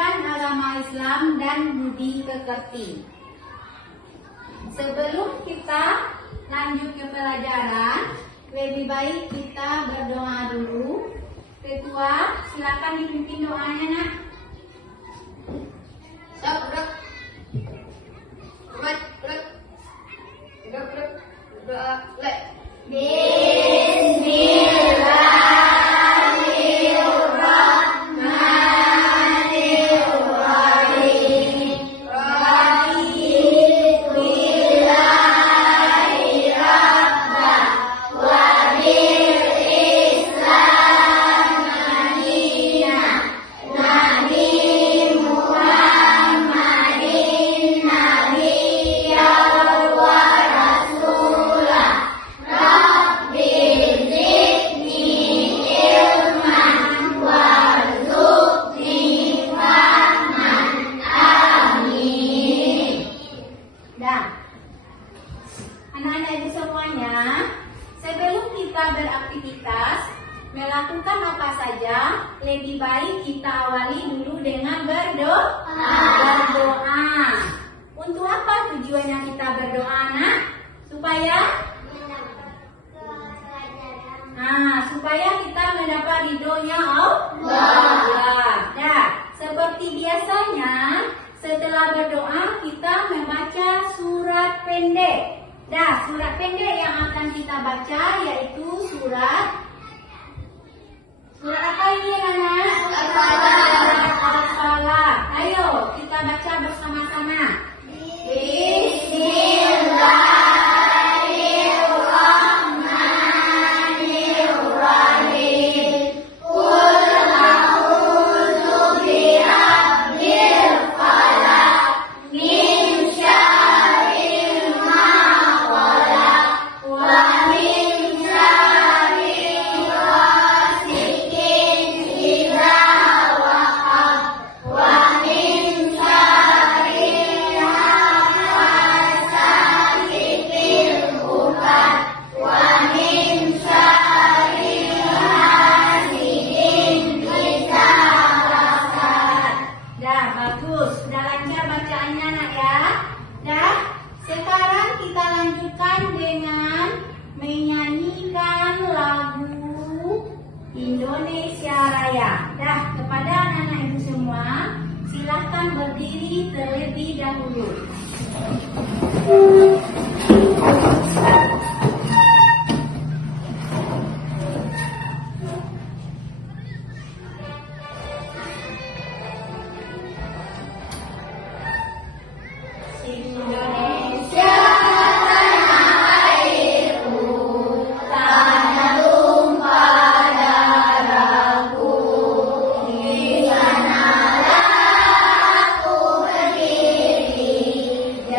pendidikan agama Islam dan budi pekerti. Sebelum kita lanjut ke pelajaran, lebih baik kita berdoa dulu. Ketua, silakan dipimpin doanya, Nak. Anak-anak ibu semuanya, sebelum kita beraktivitas, melakukan apa saja, lebih baik kita awali dulu dengan berdoa. Untuk apa tujuannya kita berdoa, Nak? Supaya kita mendapat ridhonya Allah. Nah, seperti biasanya, setelah berdoa kita membaca surat pendek. Nah, surat pendek yang akan kita baca yaitu surat apa ini, anak? Al-Falah. Ayo kita baca bersama-sama. Sudah lancar bacaannya, Nak, ya. Dah, sekarang kita lanjutkan dengan menyanyikan lagu Indonesia Raya. Dah, kepada anak-anak ibu semua, silahkan berdiri terlebih dahulu.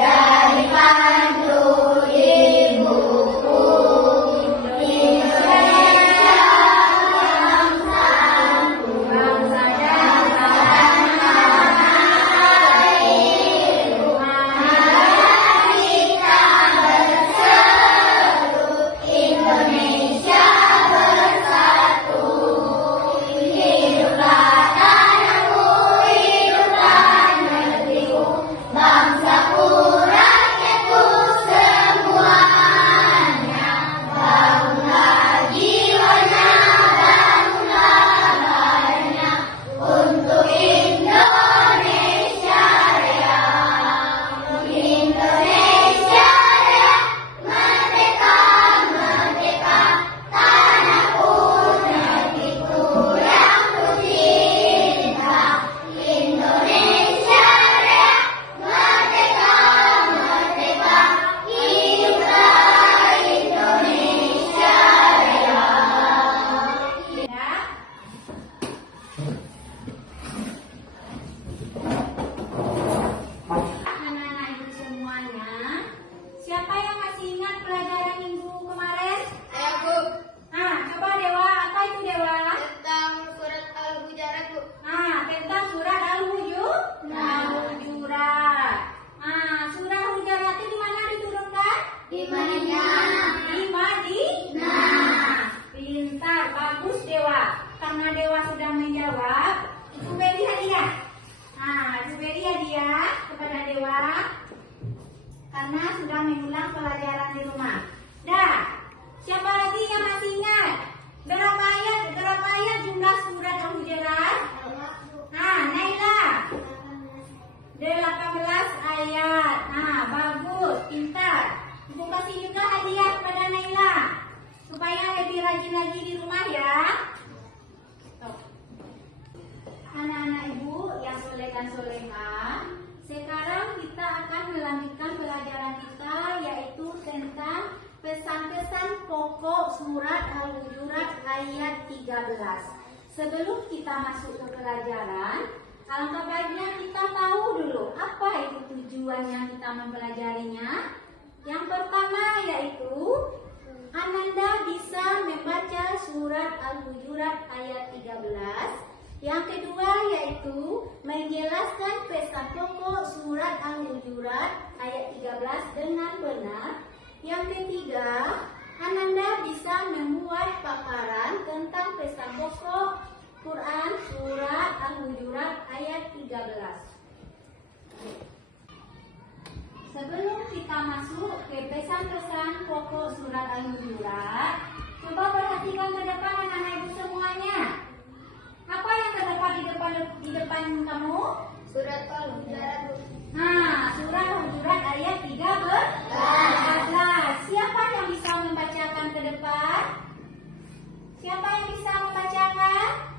Yeah. karena sudah mengulang pelajaran di rumah. Dah, siapa lagi yang masih ingat? Berapa ayat jumlah surat Al-Hujurat? Naila. 18 ayat. Bagus, pintar. Ibu kasih juga hadiah pada Naila supaya lebih rajin lagi di rumah ya. Anak-anak ibu yang soleh dan soleha, sekarang kita akan melanjutkan pelajaran kita, yaitu tentang pesan-pesan pokok surat Al-Hujurat ayat 13. Sebelum kita masuk ke pelajaran, alangkah baiknya kita tahu dulu apa itu tujuan yang kita mempelajarinya. Yang pertama yaitu Ananda bisa membaca surat Al-Hujurat ayat 13. Yang kedua yaitu menjelaskan pesan pokok surat Al-Hujurat ayat 13 dengan benar. Yang ketiga, Ananda bisa membuat paparan tentang pesan pokok Quran surat Al-Hujurat ayat 13. Sebelum kita masuk ke pesan-pesan pokok surat Al-Hujurat, coba perhatikan ke depan anak-anak ibu semuanya. Apa yang terdapat di depan kamu? Surat Al-Hujurat. Surat Al-Hujurat ayat 13. Siapa yang bisa membacakan ke depan? Siapa yang bisa membacakan?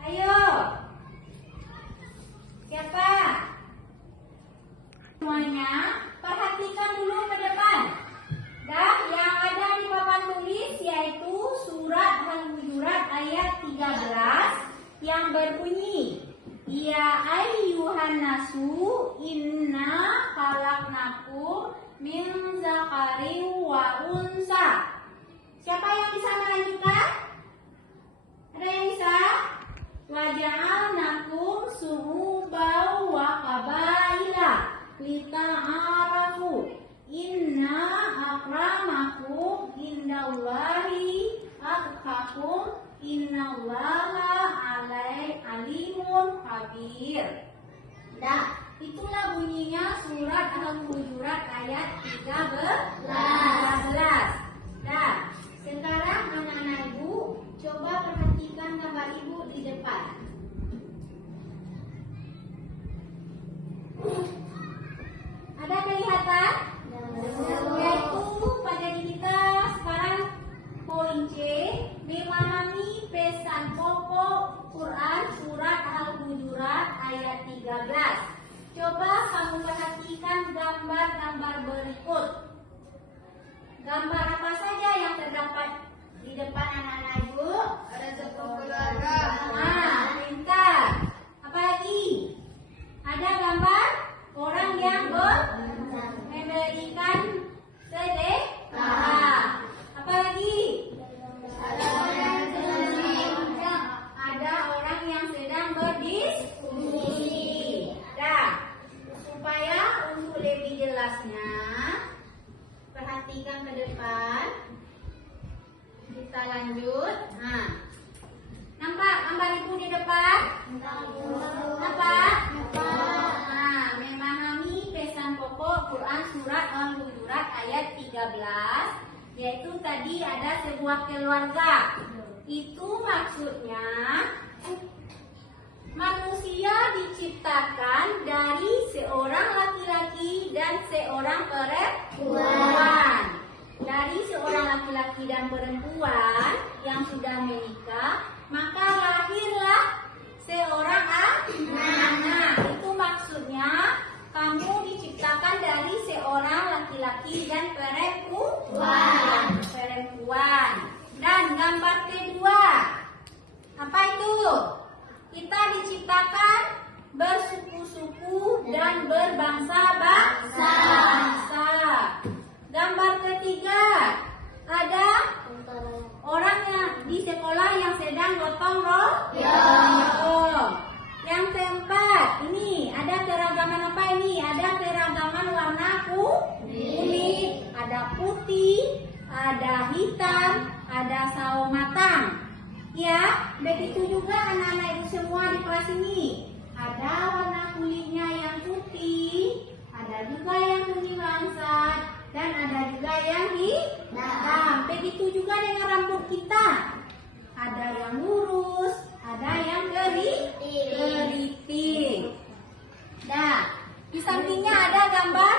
Ayo. Siapa? Semuanya, perhatikan dulu ke depan. Dan yang ada di papan tulis yaitu surat Al-Hujurat ayat 13 yang berbunyi, Ya ayyuhan nasu inna khalaqnakum min zakarin wa unsa. Siapa yang bisa melanjutkan? Ada yang bisa? Wa ja'alnakum syu'uban wa qabaila lita'arafu. Inna akramakum indallahi atqakum innallaha alimun khabir. Nah, itulah bunyinya surat Al-Hujurat ayat 13. Nah, sekarang anak-anak ibu coba perhatikan gambar ibu di depan. Ada kelihatan? Yaitu pada diri kita sekarang poin C, memahami pesan pokok Quran surat Al-Hujurat ayat 13. Coba kamu perhatikan gambar-gambar berikut. Gambar apa saja yang terdapat di depan anak-anak ibu? Ada sebuah keluarga. Pintar. Apa lagi? Ada gambar orang yang memberikan sedekah. Apa lagi? Ada orang yang sedang berdiskusi. Supaya untuk lebih jelasnya, perhatikan ke depan. Kita lanjut. Nampak gambar ibu di depan? Nampak? Memahami pesan pokok Quran surat Al-Hujurat ayat 13, yaitu tadi ada sebuah keluarga. Itu maksudnya manusia diciptakan dari seorang laki-laki dan seorang perempuan. Dari seorang laki-laki dan perempuan yang sudah menikah, maka lahirlah seorang anak. Itu maksudnya kamu diciptakan dari seorang laki-laki dan perempuan. Dan gambar kedua, apa itu? Kita diciptakan bersuku-suku dan berbangsa-bangsa. Gambar ketiga, ada orang yang di sekolah yang sedang gotong royong. Yang keempat, ini ada keragaman apa ini? Ada keragaman warna kuning, ada putih, ada hitam, ada sawo matang. Ya, begitu juga anak-anak ibu semua di kelas ini. Ada warna kulitnya yang putih, ada juga yang kuning langsung. yang lurus, ada yang keriting. Nah, di sampingnya ada gambar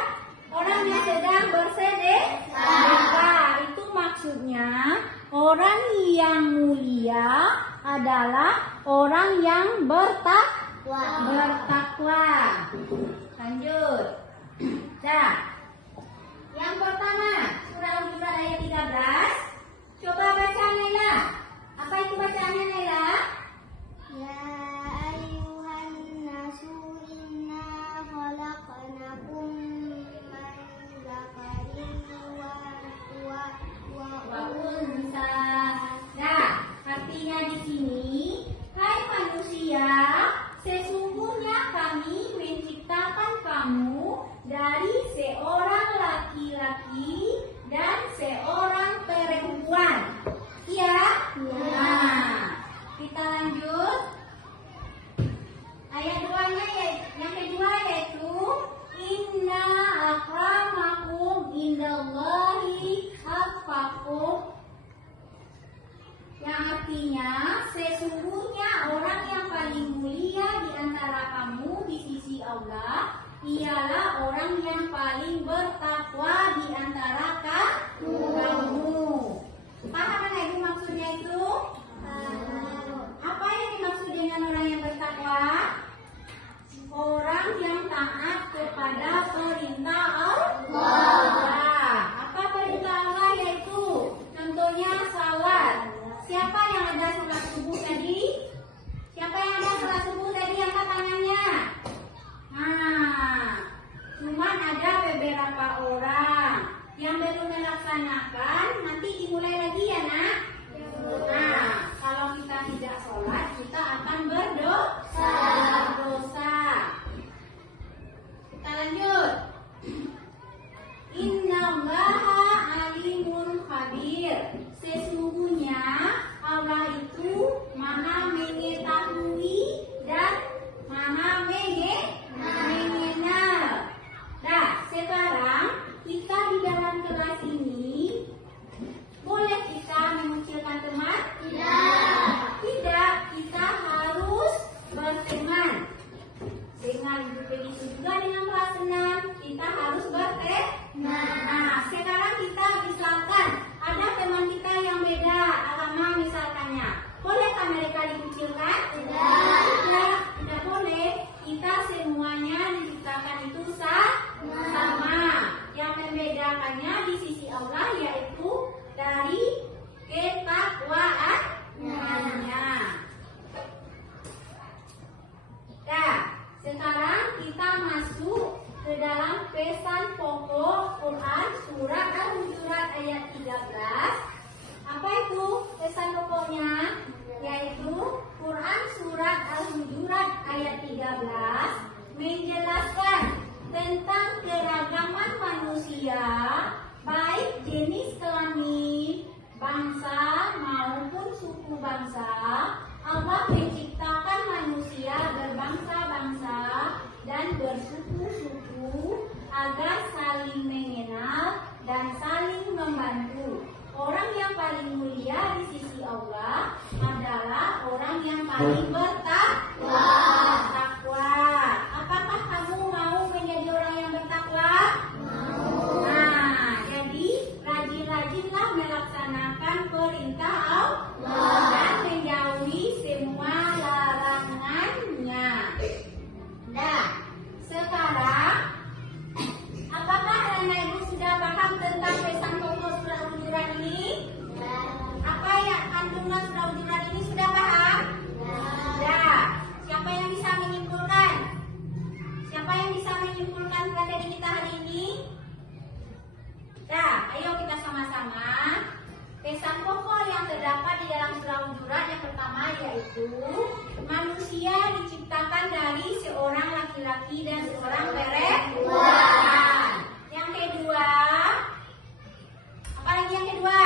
orang yang sedang bersedekah. Itu maksudnya orang yang mulia adalah orang yang bertakwa. Lanjut. Nah, yang pertama surah Al-Hujurat ayat 13. Coba baca Naila. Apa itu bacaannya Naila? Ya ayuhan nasu inna khalaqnakum min dzakarin Wa unsa. Nah, artinya di sini, hai manusia, sesungguhnya kami menciptakan kamu dari seorang laki-laki dan seorang perempuan. Iya? Nah, kita lanjut. Ayat 2-nya yang kedua yaitu inna akramakum indallahi atqakum. Yang artinya sesungguhnya orang yang paling mulia di antara kamu di sisi Allah ialah orang yang paling bertakwa di antara kamu. Paham kan Ibu maksudnya itu? Apa yang dimaksud dengan orang yang bertakwa? Orang yang taat kepada perintah Allah. Apa perintah Allah yaitu? Contohnya salat. Siapa yang ada salat subuh tadi? Siapa yang ada salat subuh tadi? Angkat tangannya. Nah, cuman ada beberapa orang yang baru melaksanakan. Nanti dimulai lagi ya nak. Nah, kalau kita tidak sholat, kita akan berdosa. Kita lanjut. Innallaha alimun khabir. Sesungguhnya Allah itu maha mengetahui dan maha mengenal. Nah, sekarang kita di dalam kelas ini boleh kita mengucilkan teman? Tidak, kita harus berteman. Dengan begitu juga dengan kelas 6, kita harus berteman. Nah, sekarang kita misalkan ada teman kita yang beda agama misalkannya. Bolehkah mereka dikucilkan? Tidak boleh. Kita semuanya diciptakan itu sama. Yang membedakannya di sisi Allah yaitu dari ketakwaannya. Nah, sekarang kita masuk ke dalam pesan pokok Quran surat Al-Hujurat ayat 13. Apa itu pesan pokoknya? Yaitu Quran surat Al-Hujurat ayat 13 menjelaskan tentang keragaman manusia, baik jenis kelamin, bangsa maupun suku bangsa. Allah menciptakan manusia berbangsa-bangsa dan bersuku-suku agar saling mengenal dan saling membantu. Orang yang paling mulia di sisi Allah adalah orang yang paling bertakwa. Apakah kamu mau menjadi orang yang bertakwa? Nah, jadi rajin-rajinlah melaksanakan perintah Allah dan menjauhi semua larangannya. Nah, sekarang apakah anak ibu sudah paham tentang pesan pokok surah Al-Hujurat ini? Apa yang kandungan surah Al-Hujurat ini sudah paham? Sudah. Siapa yang bisa menyimpulkan? Siapa yang bisa menyimpulkan materi kita hari ini? Nah, ayo kita sama-sama. Pesan pokok yang terdapat di dalam surah Al-Hujurat yang pertama yaitu manusia diciptakan dari seorang laki-laki dan seorang perempuan. Yang kedua, apa lagi yang kedua?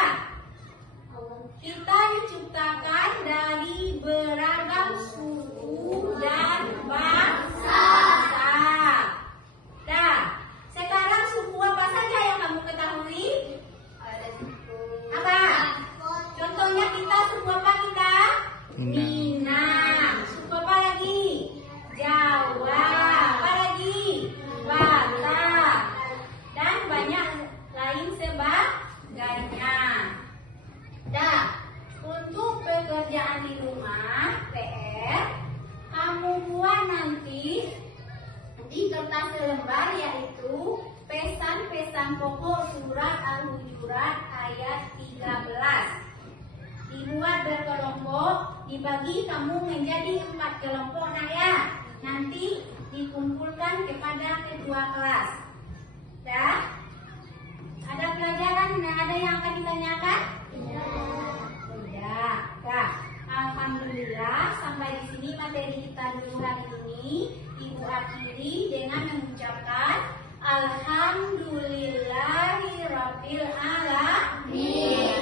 Kita diciptakan dari beragam suku dan bangsa. Nah, sekarang suku apa saja yang kamu ketahui? Apa? Contohnya kita suku apa kita? pokok surat Al-Hujurat ayat 13. Dibuat berkelompok, dibagi kamu menjadi 4 kelompok nak ya. Nanti dikumpulkan kepada ketua kelas. Dah? Ada pelajaran? Ada yang akan ditanyakan? Tidak. Dah. Alhamdulillah sampai di sini materi kita dulu hari ini. Ibu akhiri dengan mengucapkan Alhamdulillahirabbil alamin.